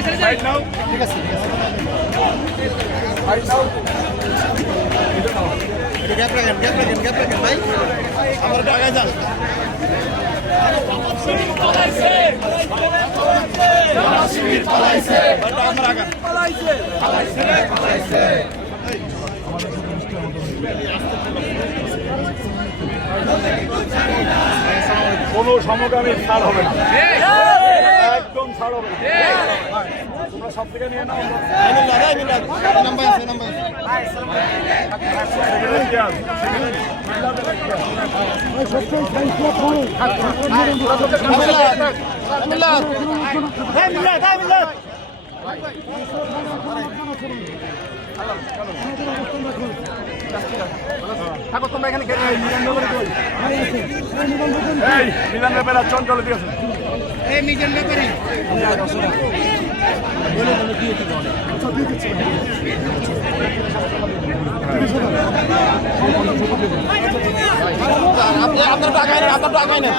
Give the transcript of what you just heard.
ঠিক আছে গ্যাপ রাখেন ভাই আমার টাকায় যান কোনো সমগামী ছাড় হবে না, একদম ছাড় হবে না। তোমরা সব থেকে নিয়ে নাও। তোমরা এখানে মিজান ব্যাপারে চঞ্চল দিয়েছে। মিজান ব্যাপারে আপনার টাকায় নেন